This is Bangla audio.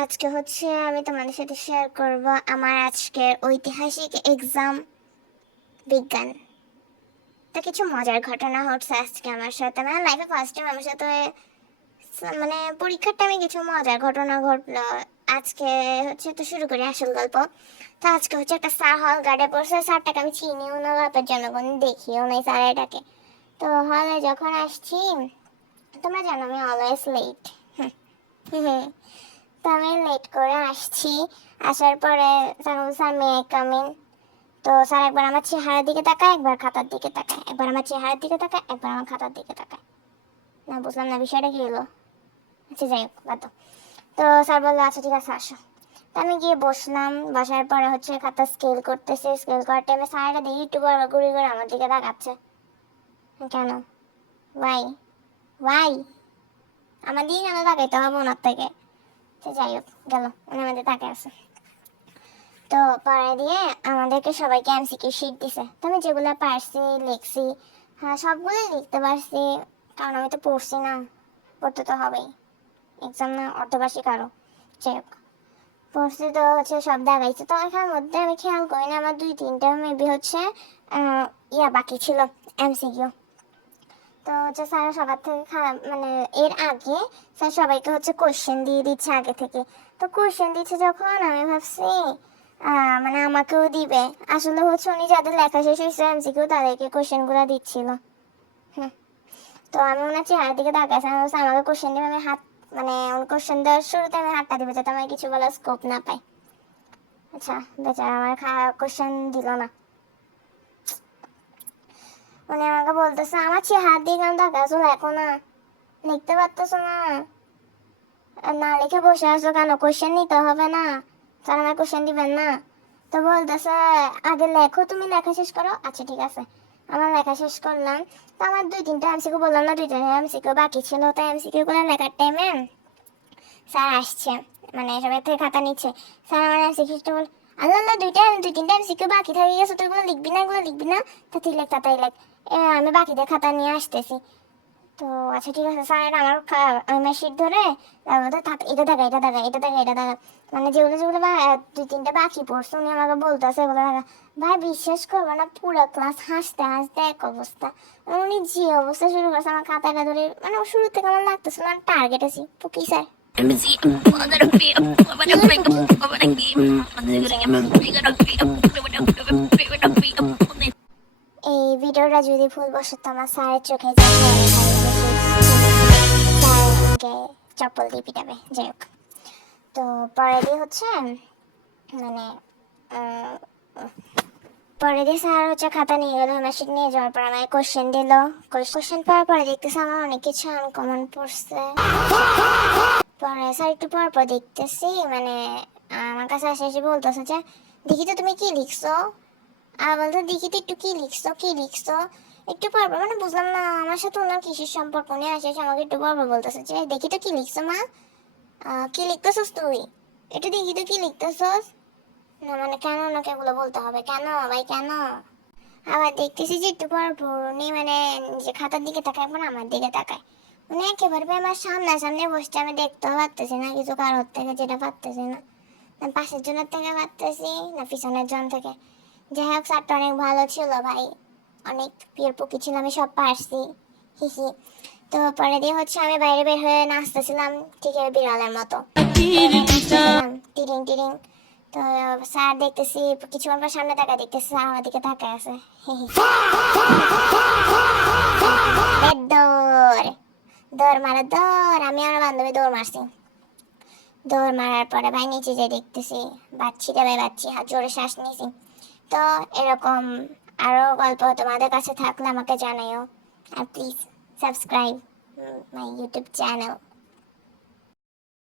আজকে হচ্ছে আমি তোমাদের সাথে শেয়ার করব আমার আজকের ঐতিহাসিক এক্সাম বিজ্ঞান। তো কিছু মজার ঘটনা ঘটছে আজকে আমার সাথে, মানে লাইফে ফার্স্ট টাইম আমার সাথে মানে পরীক্ষার টাইমে কিছু মজার ঘটনা ঘটলো। আজকে হচ্ছে, তো শুরু করি আসল গল্প। তো আজকে হচ্ছে একটা স্যার হল গার্ডে পড়ছে, স্যারটাকে আমি চিনিও না, বাপের জন্য কোনো দেখিও নাই স্যারটাকে। তো হলে যখন আসছি, তোমরা জানো আমি অলওয়েজ লেট। তো আমি লেট করে আসছি। আসার পরে স্যার বলছে, sir may I come in? তো স্যার একবার আমার চেহারার দিকে তাকায়, একবার খাতার দিকে তাকায়, একবার আমার চেহারার দিকে তাকায়, একবার আমার খাতার দিকে তাকায়। না বুঝলাম না বিষয়টা কি হলো। আচ্ছা যাই হোক, বাদ দাও। তো স্যার বললো আচ্ছা ঠিক আছে আসো। তো আমি গিয়ে বসলাম। বসার পরে হচ্ছে খাতা স্কেল করতেছে। স্কেল করার টাইমে স্যারটা দেখি একটু বড় ঘুরি করে আমার দিকে তাকাচ্ছে। কেন? ওয়াই ওয়াই আমার দিকে কেন তাকাইতে হবে ওনার থেকে? তো যাই হোক, গেল, উনি আমাদের তাকে আছে। তো পরে দিয়ে আমাদেরকে সবাইকে এমসিকিউ শিট দিছে। তো আমি যেগুলো পারছি লিখছি। হ্যাঁ, সবগুলোই লিখতে পারছি, কারণ আমি তো পড়ছি না, পড়তে তো হবেই, এক্সাম না অর্ধবার্ষিক আরও। যাই হোক, পড়ছি তো হচ্ছে সব দেখাইছে। তো এখানের মধ্যে আমি খেয়াল করি না, আমার 2-3টা মেবি হচ্ছে বাকি ছিল এমসিকিউ। তো হচ্ছে স্যার সবার থেকে খারাপ, মানে এর আগে স্যার সবাইকে হচ্ছে কোশ্চেন দিয়ে দিচ্ছে আগে থেকে। তো কোশ্চেন দিচ্ছে যখন, আমি ভাবছি মানে আমাকেও দিবে। আসলে হচ্ছে উনি যাদের লেখা শেষ হয়েছে এমসিকিউ তাদেরকে কোশ্চেনগুলো দিচ্ছিল। হুম। তো আমি ওনার চেহারার দিকে তাকাইছি, আমি বলছি আমাকে কোশ্চেন দিবে। আমি হাত, মানে কোশ্চেন দেওয়ার শুরুতে আমি হাতটা দিবে যাতে আমার কিছু বলার স্কোপ না পাই। আচ্ছা, বেচারা আমার কোশ্চেন দিল না। উনি আমাকে বলতেছে আমার চেহারার দিকে কেন তাকাইছো, লেখো না, লিখতে পারতেছো না, না লিখে বসে আছো কেন? কোশ্চেন নিতে হবে না? স্যার আমার কোশ্চেন দিবেন না? তো বলতেছে আগে লেখো, তুমি লেখা শেষ করো। আচ্ছা ঠিক আছে, আমার লেখা শেষ করলাম। তো আমার 2-3টা এমসিকিউ বললাম না, 2টা এমসিকিউ বাকি ছিল। তো এমসিকিউ গুলো লেখার টাইমে স্যার আসছে, মানে সবাই থেকে খাতা নিচ্ছে। স্যার আমার এমসিকিউটা বল, আল্লাহ আল্লাহ, 2-3টা এমসিকিউ বাকি থেকে গেছে, তো এগুলো লিখবি না, এগুলো লিখবি না, তাতেই লেখ তাতেই লেখ। আমি বাকিদের খাতা নিয়ে আসতেছি। তো আচ্ছা ঠিক আছে, স্যার আমার আমার শিট ধরে এটা দেখা, এটা দেখা, এটা দেখা, এটা দেখা, মানে যেগুলো যেগুলো 2-3টা বাকি পড়ছে উনি আমাকে বলতেছে এগুলো দেখা। ভাই বিশ্বাস করবো না, পুরো ক্লাস হাসতে হাসতে এক অবস্থা। উনি যে অবস্থা শুরু করছে আমার খাতাটা ধরে, মানে শুরু থেকে আমার লাগতেছিল আমি টার্গেট আছি পুকি স্যার। এই ভিডিওটা যদি ভুলবশত আমার স্যারের চোখে যায়, স্যার আমাকে চপ্পল দিয়ে পিটাবে। যাই হোক, তো পরে দিয়ে হচ্ছে মানে আহ, পরে দিয়ে স্যার হচ্ছে খাতা নিয়ে গেলো, মেশিন নিয়ে যাওয়ার পর আমাকে কোশ্চেন দিল। কোশ্চেন পাওয়ার পরে দেখতেছে আমার অনেক কিছু আনকমন পড়ছে। পরে স্যার একটু পর পর দেখতেছি, মানে আমার কাছে আসে এসে বলতেছে যে দেখি তো তুমি কি লিখছো। আর বলতে দেখি তো একটু কি লিখছো, কি লিখছো। একটু পর পর, মানে বুঝলাম না আমার সাথে ওনার কিসের সম্পর্ক নিয়ে আসে, আমাকে একটু পর পর বলতেছে যে দেখি তো কি লিখছো মা, কি লিখতেছস তুই, একটু দেখি তো কি লিখতেছস। না মানে কেন ওনাকে এগুলো বলতে হবে, কেন ভাই কেন? আবার দেখতেছি যে একটু পর পর উনি মানে যে খাতার দিকে তাকায়, মানে আমার দিকে তাকায়। উনি একেবারে আমার সামনে বসছে, আমি দেখতেও পারতেছি না কিছু, কারোর থেকে যেটা পারতেছি না, না পাশের জনের থেকে পারতেছি না পিছনের জন থেকে। যাই হোক, স্যারটা অনেক ভালো ছিল ভাই, অনেক পিওর পুকি ছিল, আমি সব পারছি, হিহি। তো পরে দিয়ে হচ্ছে আমি বাইরে বের হয়ে নাচতেছিলাম ঠিক বিড়ালের মতো, টিরিং টিরিং। তো স্যার দেখতেছি কিছুক্ষণ পর সামনে তাকায়, দেখতেছি স্যার আমার দিকে তাকায় আছে। দৌড় দৌড় মারা দৌড়, আমি আমার বান্ধবী দৌড় মারছি। দৌড় মারার পরে ভাই নিচে যে দেখতেছি বাচ্চি রে ভাই, বাচ্চি, হাত জোরে শ্বাস নিয়েছি। তো এরকম আরো গল্প তোমাদের কাছে থাকলে আমাকে জানাইও, আর please subscribe my YouTube channel.